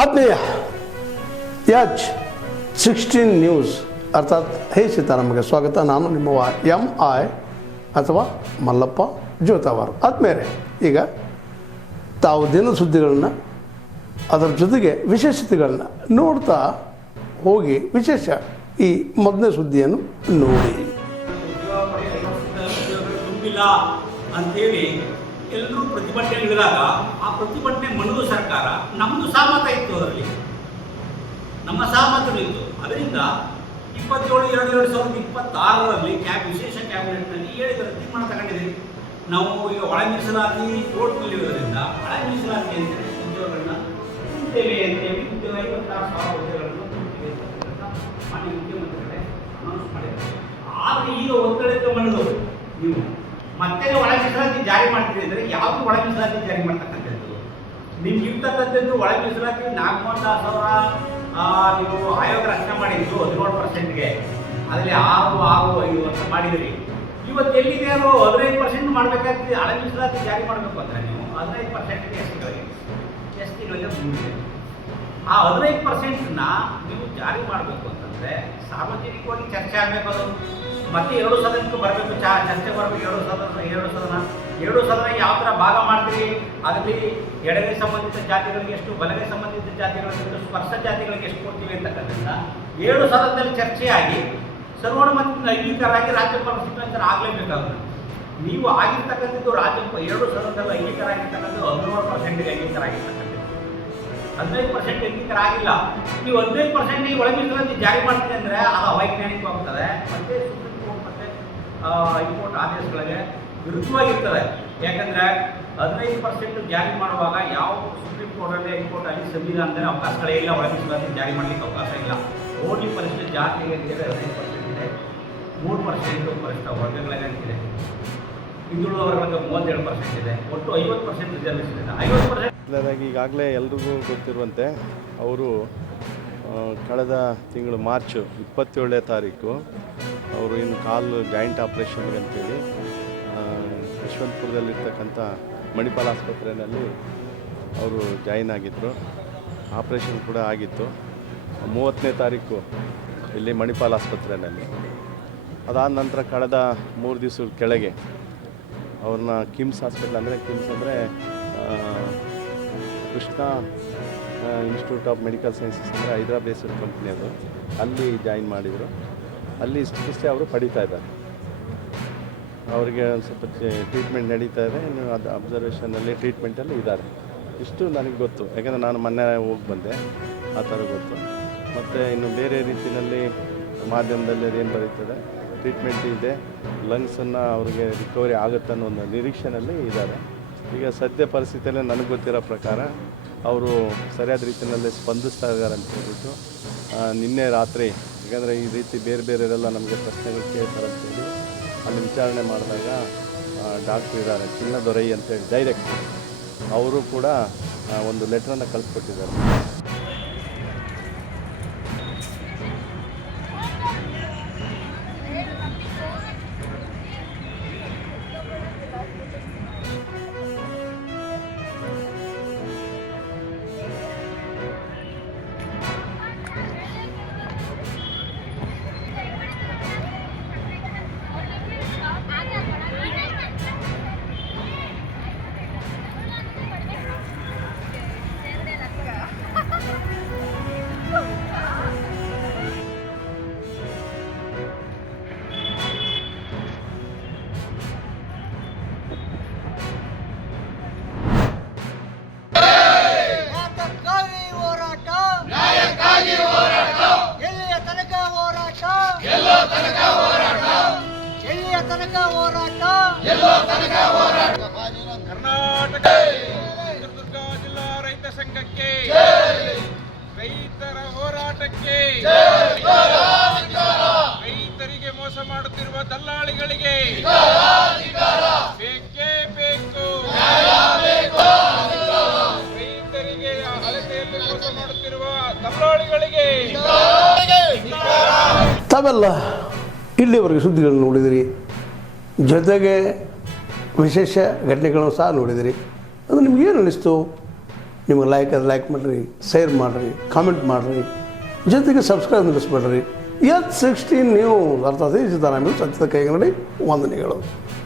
ಆತ್ಮೀಯ ಯಾಜ್ 16 ನ್ಯೂಸ್ ಅರ್ಥಾತ್ ಹೇ ಸೀತಾರಾಮಗೆ ಸ್ವಾಗತ. ನಾನು ನಿಮ್ಮ MI ಅಥವಾ ಮಲ್ಲಪ್ಪ ಜೋತಾವಾರ್. ಆದ್ಮೇಲೆ ಈಗ ತಾವು ದಿನ ಸುದ್ದಿಗಳನ್ನು ಅದರ ಜೊತೆಗೆ ವಿಶೇಷತೆಗಳನ್ನ ನೋಡ್ತಾ ಹೋಗಿ ವಿಶೇಷ ಈ ಮೊದಲನೇ ಸುದ್ದಿಯನ್ನು ನೋಡಿ. ತುಂಬಿಲ್ಲ ಅಂತೇಳಿ ಎಲ್ಲರೂ ಪ್ರತಿಭಟನೆ ಇಳಿದಾಗ ಆ ಪ್ರತಿಭಟನೆ ಮನದು ಸರ್ಕಾರ ನಮ್ಮದು ಸಹಮತ ಇತ್ತು, ಅದರಲ್ಲಿ ನಮ್ಮ ಸಹಮತಗಳಿತ್ತು. ಅದರಿಂದ 27/2/2026 ವಿಶೇಷ ಕ್ಯಾಬಿನೆಟ್ನಲ್ಲಿ 7 ತೀರ್ಮಾನ ತಗೊಂಡಿದ್ದೀವಿ. ನಾವು ಈಗ ಒಳ ಮೀಸಲಾತಿ ಕೋರ್ಟ್ನಲ್ಲಿರೋದ್ರಿಂದ ಒಳ ಮೀಸಲಾತಿ ಅಂತೇಳಿ ಉದ್ಯೋಗಗಳನ್ನ ತುಂಬ್ತೇವೆ ಅಂತೇಳಿ 56,000 ಹುದ್ದೆಗಳನ್ನು ತುಂಬ್ತೇವೆ ಅಂತ ಮಾನ್ಯ ಮುಖ್ಯಮಂತ್ರಿಗಳೇ ಅನೌನ್ಸ್ ಮಾಡಿದ್ದಾರೆ. ಆದರೆ ಈಗ ಒತ್ತಡಕ್ಕೆ ಮನದು ನೀವು ಮತ್ತೆ ಒಳ ಮೀಸಲಾತಿ ಜಾರಿ ಮಾಡ್ತೀರಿ ಅಂದರೆ ಯಾವುದು ಒಳ ಮೀಸಲಾತಿ ಜಾರಿ ಮಾಡ್ತಕ್ಕಂಥದ್ದು? ನಿಮ್ಗೆ ಇರ್ತಕ್ಕಂಥದ್ದು ಒಳ ಮೀಸಲಾತಿ 4,600,000 ನೀವು ಆಯೋಗ ರಚನೆ ಮಾಡಿದ್ದು 17%ಗೆ, ಅದರಲ್ಲಿ 6 ಅಂತ ಮಾಡಿದಿರಿ. ಇವತ್ತು ಎಲ್ಲಿದೆ ಅದು 15% ಮಾಡಬೇಕಾಗ್ತದೆ. ಒಳ ಮೀಸಲಾತಿ ಜಾರಿ ಮಾಡಬೇಕು ಅಂದರೆ ನೀವು 15% ಎಸ್ಟಿಗಳಿಗೆ ಮುಂದಿದೆ. ಆ 15%ನ ನೀವು ಜಾರಿ ಮಾಡಬೇಕು ಅಂತಂದರೆ ಸಾರ್ವಜನಿಕವಾಗಿ ಚರ್ಚೆ ಆಗಬೇಕು. ಅದು ಮತ್ತೆ 2 ಸದನಕ್ಕೂ ಬರಬೇಕು, ಚರ್ಚೆ ಬರಬೇಕು. 2 ಸದನ ಯಾವ ಥರ ಭಾಗ ಮಾಡ್ತೀರಿ? ಅದರಲ್ಲಿ ಎಡಗೈ ಸಂಬಂಧಿತ ಜಾತಿಗಳಿಗೆ ಎಷ್ಟು, ಬಲಗೈ ಸಂಬಂಧಿತ ಜಾತಿಗಳಿಗೆ ಎಷ್ಟು, ಸ್ಪರ್ಶ ಜಾತಿಗಳಿಗೆ ಎಷ್ಟು ಕೊಡ್ತೀವಿ ಅಂತಕ್ಕಂಥ 7 ಸದನದಲ್ಲಿ ಚರ್ಚೆಯಾಗಿ ಸರ್ವಾನುಮತದಿಂದ ಅಂಗೀಕಾರ ಆಗಿ ರಾಜ್ಯಪಾಲ ಸಿದ್ಧಾಂತರ ಆಗಲೇಬೇಕಾಗುತ್ತೆ. ನೀವು ಆಗಿರ್ತಕ್ಕಂಥದ್ದು 2 ಸದನದಲ್ಲಿ ಅಂಗೀಕಾರ ಆಗಿರ್ತಕ್ಕಂಥದ್ದು 17%ಗೆ ಅಂಗೀಕಾರ ಆಗಿರ್ತಕ್ಕಂಥದ್ದು, 15% ಅಂಗೀಕಾರ ಆಗಿಲ್ಲ. ನೀವು 15% ಒಳ ಮೀಸಲಾತಿ ಜಾರಿ ಮಾಡ್ತೀವಿ ಅಂದರೆ ಅದು ಅವೈಜ್ಞಾನಿಕವಾಗ್ತದೆ. ಮತ್ತೆ ಸುಪ್ರೀಂ ಕೋರ್ಟ್ ಮತ್ತು ಹೈಕೋರ್ಟ್ ಆದೇಶಗಳಿಗೆ ವಿರುದ್ಧವಾಗಿರ್ತದೆ. ಯಾಕಂದರೆ 15% ಜಾರಿ ಮಾಡುವಾಗ ಯಾವ ಸುಪ್ರೀಂ ಕೋರ್ಟಲ್ಲಿ ಹೈಕೋರ್ಟಲ್ಲಿ ಸಂವಿಧಾನದಲ್ಲಿ ಅವಕಾಶಗಳೇ ಇಲ್ಲ. ಒಳ ಮೀಸಲಾತಿ ಜಾರಿ ಮಾಡಲಿಕ್ಕೆ ಅವಕಾಶ ಇಲ್ಲ. ಓನ್ಲಿ ಪರಿಶಿಷ್ಟ ಜಾತಿಗೆ 15% ಇದೆ, 3% ಪರಿಶಿಷ್ಟ ವರ್ಗಗಳಿಗಿದೆ, ಹಿಂದುಳಿದ ವರ್ಗಗಳಿಗೆ 37% ಇದೆ, ಒಟ್ಟು 50% ರಿಸರ್ವೇಷನ್ ಇದೆ. 50% ಈಗಾಗಲೇ ಎಲ್ರಿಗೂ ಗೊತ್ತಿರುವಂತೆ ಅವರು ಕಳೆದ ತಿಂಗಳು ಮಾರ್ಚ್ 27ನೇ ತಾರೀಕು ಅವರು ಇನ್ನು ಕಾಲು ಜಾಯಿಂಟ್ ಆಪ್ರೇಷನ್ಗೆ ಅಂತೇಳಿ ಯಶವಂತಪುರದಲ್ಲಿರ್ತಕ್ಕಂಥ ಮಣಿಪಾಲ್ ಆಸ್ಪತ್ರೆಯಲ್ಲಿ ಅವರು ಜಾಯಿನ್ ಆಗಿದ್ದರು. ಆಪ್ರೇಷನ್ ಕೂಡ ಆಗಿತ್ತು 30ನೇ ತಾರೀಕು ಇಲ್ಲಿ ಮಣಿಪಾಲ್ ಆಸ್ಪತ್ರೆಯಲ್ಲಿ. ಅದಾದ ನಂತರ ಕಳೆದ 3 ದಿವಸದ ಕೆಳಗೆ ಅವ್ರನ್ನ ಕಿಮ್ಸ್ ಹಾಸ್ಪಿಟಲ್ ಅಂದರೆ Krishna institute of medical sciences ಅಂದರೆ ಹೈದರಾಬಾದ್ ಬೇಸ್ಡ್ ಕಂಪ್ನಿ ಅದು, ಅಲ್ಲಿ ಜಾಯಿನ್ ಮಾಡಿದರು. ಅಲ್ಲಿ ಚಿಕಿತ್ಸೆ ಅವರು ಪಡೀತಾ ಇದ್ದಾರೆ. ಅವರಿಗೆ ಒಂದು ಸ್ವಲ್ಪ ಟ್ರೀಟ್ಮೆಂಟ್ ನಡೀತಾ ಇದೆ. ಇನ್ನು ಅದು ಅಬ್ಸರ್ವೇಷನಲ್ಲಿ ಟ್ರೀಟ್ಮೆಂಟಲ್ಲಿ ಇದ್ದಾರೆ. ಇಷ್ಟು ನನಗೆ ಗೊತ್ತು, ಯಾಕಂದರೆ ನಾನು ಮೊನ್ನೆ ಹೋಗಿ ಬಂದೆ, ಆ ಥರ ಗೊತ್ತು. ಮತ್ತು ಇನ್ನು ಬೇರೆ ರೀತಿಯಲ್ಲಿ ಮಾಧ್ಯಮದಲ್ಲಿ ಅದೇನು ಬರೀತದೆ, ಟ್ರೀಟ್ಮೆಂಟ್ ಇದೆ, ಲಂಗ್ಸನ್ನು ಅವ್ರಿಗೆ ರಿಕವರಿ ಆಗುತ್ತೆ ಅನ್ನೋ ಒಂದು ನಿರೀಕ್ಷೆಯಲ್ಲಿ ಇದ್ದಾರೆ. ಈಗ ಸದ್ಯ ಪರಿಸ್ಥಿತಿಯಲ್ಲಿ ನನಗೆ ಗೊತ್ತಿರೋ ಪ್ರಕಾರ ಅವರು ಸರಿಯಾದ ರೀತಿಯಲ್ಲಿ ಸ್ಪಂದಿಸ್ತಾ ಇದ್ದಾರೆ ಅಂತ ಹೇಳ್ಬಿಟ್ಟು ನಿನ್ನೆ ರಾತ್ರಿ, ಯಾಕಂದರೆ ಈ ರೀತಿ ಬೇರೆಯವರೆಲ್ಲ ನಮಗೆ ಪ್ರಶ್ನೆಗಳು ಕೇಳ್ತಾರೆ ಅಂತೇಳಿ ಅಲ್ಲಿ ವಿಚಾರಣೆ ಮಾಡಿದಾಗ ಡಾಕ್ಟ್ರ್ ಇದ್ದಾರೆ ಚಿನ್ನದೊರೈ ಅಂತೇಳಿ ಡೈರೆಕ್ಟ್, ಅವರು ಕೂಡ ಒಂದು ಲೆಟ್ರನ್ನು ಕಳಿಸ್ಕೊಟ್ಟಿದ್ದಾರೆ. ಕರ್ನಾಟಕ ಚಿತ್ರದುರ್ಗ ಜಿಲ್ಲಾ ರೈತ ಸಂಘಕ್ಕೆ, ರೈತರ ಹೋರಾಟಕ್ಕೆ, ರೈತರಿಗೆ ಮೋಸ ಮಾಡುತ್ತಿರುವ ದಲ್ಲಾಳಿಗಳಿಗೆ ಬೇಕೇ ಬೇಕು. ರೈತರಿಗೆ ಅಳತೆಯಲ್ಲಿ ಮೋಸ ಮಾಡುತ್ತಿರುವ ದಲ್ಲಾಳಿಗಳಿಗೆ ತಾವೆಲ್ಲ ಇಲ್ಲಿವರೆಗೆ ಸುದ್ದಿಗಳನ್ನು ನೋಡಿದಿರಿ, ಜೊತೆಗೆ ವಿಶೇಷ ಘಟನೆಗಳನ್ನು ಸಹ ನೋಡಿದಿರಿ. ಅದು ನಿಮಗೇನು ಅನ್ನಿಸ್ತು? ನಿಮಗೆ ಲೈಕ್ ಮಾಡಿರಿ, ಶೇರ್ ಮಾಡಿರಿ, ಕಾಮೆಂಟ್ ಮಾಡಿರಿ, ಜೊತೆಗೆ ಸಬ್ಸ್ಕ್ರೈಬ್ ನಿಲ್ಲಿಸ್ಬೇಡ್ರಿ. H16 ನ್ಯೂಸ್ ಅರ್ಥಾತ್ ಈ ಸಿದ್ದರಾಮಯ್ಯ ಸತ್ಯದ ಕೈಗನ್ನಡಿ ವಂದನೆಗಳು.